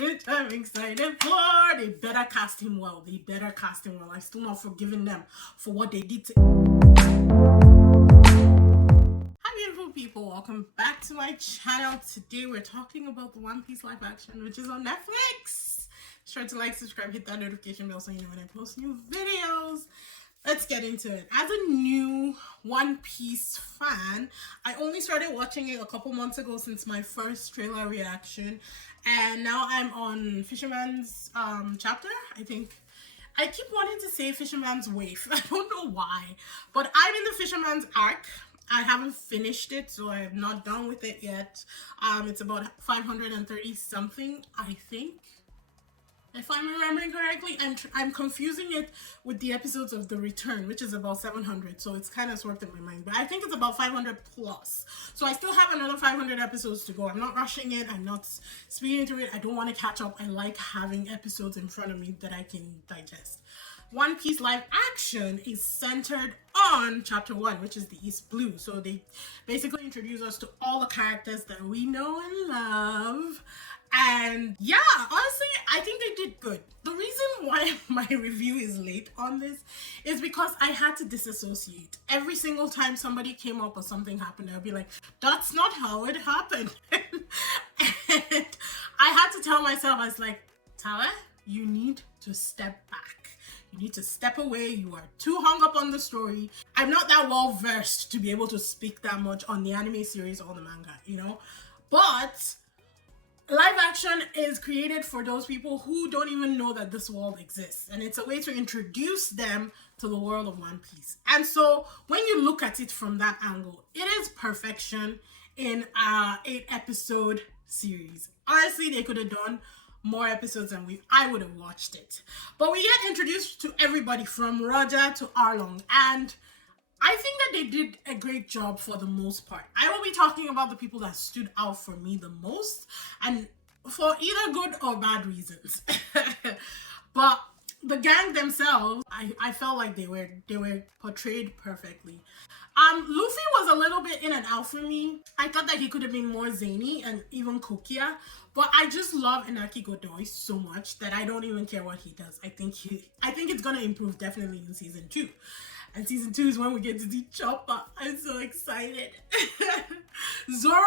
which I'm excited for. They better cast him well. They better cast him well. I'm still not forgiving them for what they did to. Hi beautiful people, welcome back to my channel. Today we're talking about the One Piece live action, which is on Netflix. Sure to like, subscribe, hit that notification bell so you know when I post new videos. Let's get into it. As a new One Piece fan, I only started watching it a couple months ago since my first trailer reaction, and now I'm on Fisherman's chapter, I think. I keep wanting to say Fisherman's Waif. I don't know why, but I'm in the Fisherman's arc. I haven't finished it, so I'm not done with it yet. It's about 530 something, I think. If I'm remembering correctly, I'm confusing it with the episodes of The Return, which is about 700, so it's kind of swerved in my mind. But I think it's about 500 plus. So I still have another 500 episodes to go. I'm not rushing it. I'm not speeding through it. I don't want to catch up. I like having episodes in front of me that I can digest. One Piece live action is centered on chapter 1, which is the East Blue. So they basically introduce us to all the characters that we know and love. And yeah, honestly, I think they did good. The reason why my review is late on this is because I had to disassociate. Every single time somebody came up or something happened, I'd be like, that's not how it happened. And I had to tell myself, I was like, Tala, you need to step back. You need to step away. You are too hung up on the story. I'm not that well versed to be able to speak that much on the anime series or the manga, you know? But live action is created for those people who don't even know that this world exists, and it's a way to introduce them to the world of One Piece. And so when you look at it from that angle, it is perfection in a 8-episode series. Honestly, they could have done more episodes than I would have watched it. But we get introduced to everybody from Roger to Arlong, and I think that they did a great job for the most part. I will be talking about the people that stood out for me the most, and for either good or bad reasons. But the gang themselves, I felt like they were portrayed perfectly. Luffy was a little bit in and out for me. I thought that he could have been more zany and even kookier, but I just love Inaki Godoy so much that I don't even care what he does. I think it's gonna improve definitely in season 2. And season 2 is when we get to see Chopper. I'm so excited. Zoro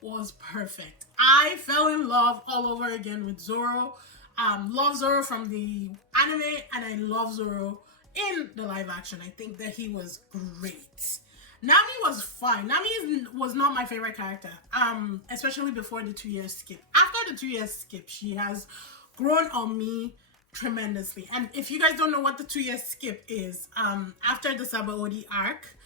was perfect. I fell in love all over again with Zoro. Love Zoro from the anime, and I love Zoro in the live action. I think that he was great. Nami was fine. Nami was not my favorite character, especially before the 2-year skip. After the 2-year skip, she has grown on me tremendously. And if you guys don't know what the 2-year skip is, after the Sabaody arc,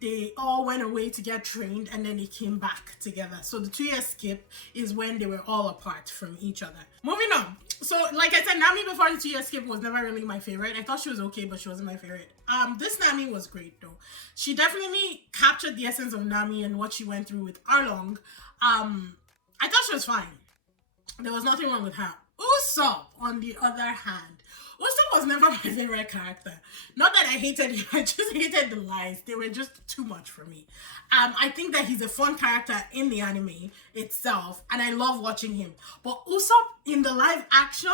they all went away to get trained and then they came back together. So the 2-year skip is when they were all apart from each other. Moving on. So like I said, Nami before the 2-year skip was never really my favorite. I thought she was okay, but she wasn't my favorite. This Nami was great though. She definitely captured the essence of Nami and what she went through with Arlong. I thought she was fine. There was nothing wrong with her. Usopp, on the other hand, Usopp was never my favorite character. Not that I hated him, I just hated the lies. They were just too much for me. I think that he's a fun character in the anime itself, and I love watching him. But Usopp in the live action,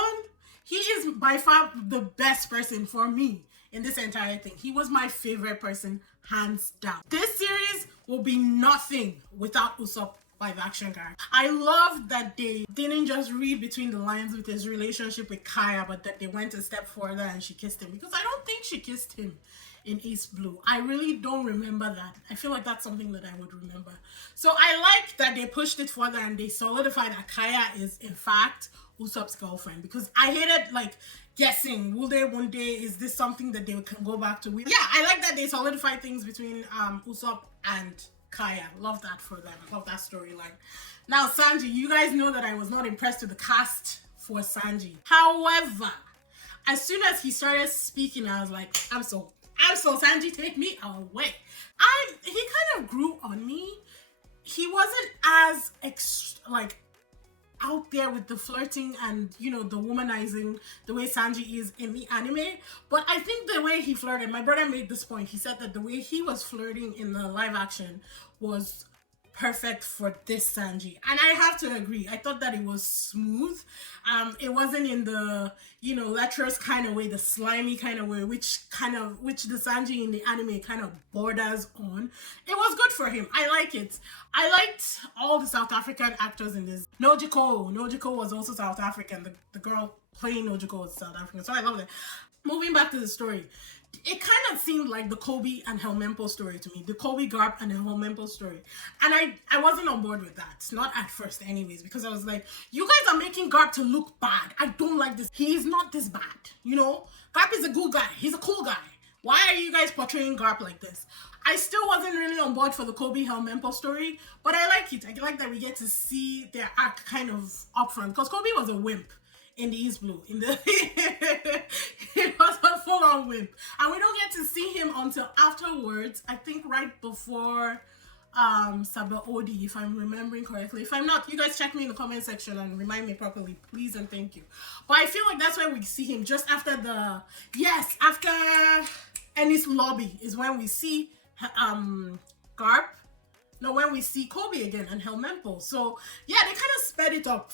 he is by far the best person for me in this entire thing. He was my favorite person, hands down. This series will be nothing without Usopp live action character. I love that they didn't just read between the lines with his relationship with Kaya, but that they went a step further and she kissed him, because I don't think she kissed him in East Blue. I really don't remember that. I feel like that's something that I would remember. So I like that they pushed it further and they solidified that Kaya is in fact Usopp's girlfriend, because I hated like guessing, will they one day, is this something that they can go back to? Yeah, I like that they solidified things between Usopp and Kaya. Love that for them. Love that storyline. Now Sanji, you guys know that I was not impressed with the cast for Sanji. However, as soon as he started speaking, I was like, I'm so Sanji, take me away. He kind of grew on me. He wasn't as out there with the flirting and, you know, the womanizing the way Sanji is in the anime. But I think the way he flirted, my brother made this point. He said that the way he was flirting in the live action was perfect for this Sanji. And I have to agree. I thought that it was smooth. It wasn't in the, lecherous kind of way, the slimy kind of way, which the Sanji in the anime kind of borders on. It was good for him. I like it. I liked all the South African actors in this. Nojiko was also South African. The girl playing Nojiko was South African. So I love it. Moving back to the story, it kind of seemed like the Kobe and Helmeppo story to me. The Kobe Garp and the Helmeppo story. And I wasn't on board with that. Not at first anyways, because I was like, you guys are making Garp to look bad. I don't like this. He's not this bad, Garp is a good guy. He's a cool guy. Why are you guys portraying Garp like this? I still wasn't really on board for the Kobe Helmeppo story, but I like it. I like that we get to see their arc kind of upfront, because Kobe was a wimp in the East Blue. It was a full-on wimp. And we don't get to see him until afterwards, I think right before Saba Odi, if I'm remembering correctly. If I'm not, you guys check me in the comment section and remind me properly, please and thank you. But I feel like that's why we see him just after after Ennis Lobby is when we see Garp. No, when we see Kobe again and Helmeppo. So yeah, they kind of sped it up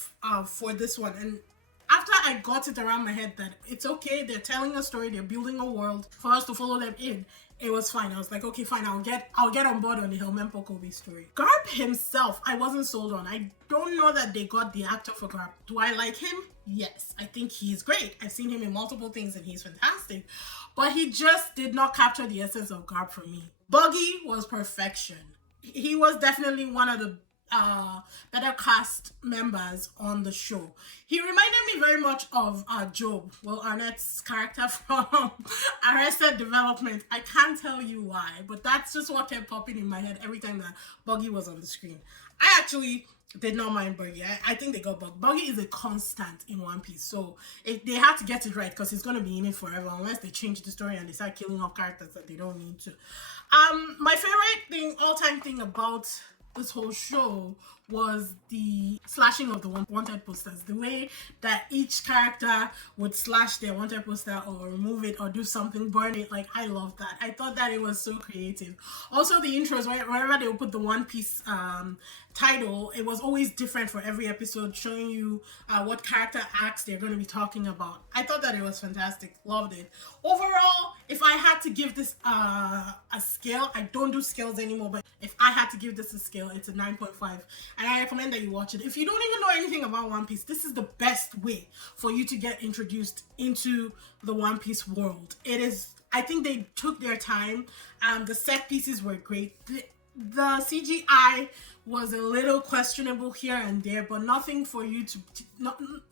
for this one. And after I got it around my head that it's okay, they're telling a story, they're building a world for us to follow them in, it was fine. I was like, okay, fine, I'll get on board on the Helmeppo Kobe story. Garp himself, I wasn't sold on. I don't know that they got the actor for Garp. Do I like him? Yes, I think he's great. I've seen him in multiple things and he's fantastic. But he just did not capture the essence of Garp for me. Buggy was perfection. He was definitely one of the better cast members on the show. He reminded me very much of Job, Arnett's character from Arrested Development. I can't tell you why, but that's just what kept popping in my head every time that Buggy was on the screen. I actually did not mind Buggy. I think they got Buggy. Buggy is a constant in One Piece, so they had to get it right because he's going to be in it forever unless they change the story and they start killing off characters that they don't need to. My favorite all-time thing about this whole show was the slashing of the wanted posters. The way that each character would slash their wanted poster or remove it or do something, burn it. Like, I love that. I thought that it was so creative. Also, the intros, wherever they would put the One Piece title, it was always different for every episode, showing you what character acts they're going to be talking about. I thought that it was fantastic. Loved it. Overall, if I had to give this a scale, I don't do scales anymore, but if I had to give this a scale, it's a 9.5. And I recommend that you watch it. If you don't even know anything about One Piece, this is the best way for you to get introduced into the One Piece world. It is, I think they took their time. The set pieces were great. The CGI was a little questionable here and there, but nothing for you to,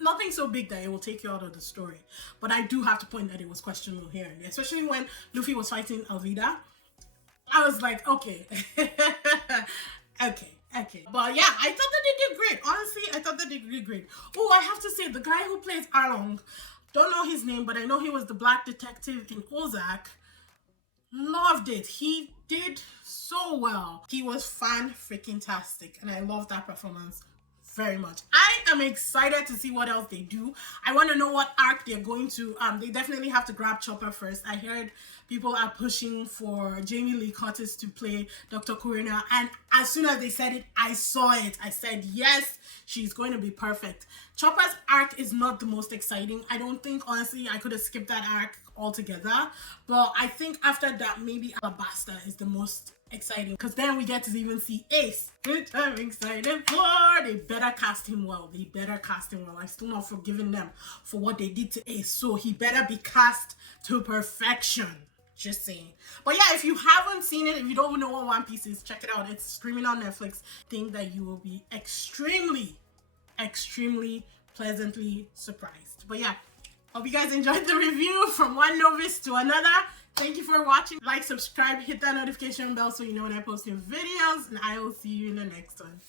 nothing so big that it will take you out of the story. But I do have to point that it was questionable here and there, especially when Luffy was fighting Alvida. I was like, okay, okay. But yeah, I thought that they did great. Honestly, I thought that they did great. Oh, I have to say, the guy who plays Arlong, don't know his name, but I know he was the black detective in Ozark. Loved it. He did so well. He was fan-freaking-tastic, and I loved that performance very much. I am excited to see what else they do. I want to know what arc they're going to. They definitely have to grab Chopper first. I heard people are pushing for Jamie Lee Curtis to play Dr. Kurina, and as soon as they said it, I saw it. I said, yes, she's going to be perfect. Chopper's arc is not the most exciting. I don't think, honestly, I could have skipped that arc altogether, but I think after that, maybe Alabasta is the most exciting, because then we get to even see Ace, which I'm excited for. They better cast him well. I still not forgiving them for what they did to Ace, so he better be cast to perfection. Just saying. But yeah, if you haven't seen it, if you don't know what One Piece is, check it out. It's streaming on Netflix. I think that you will be extremely pleasantly surprised. But yeah, hope you guys enjoyed the review from one novice to another. Thank you for watching. Like, subscribe, hit that notification bell so you know when I post new videos, and I will see you in the next one.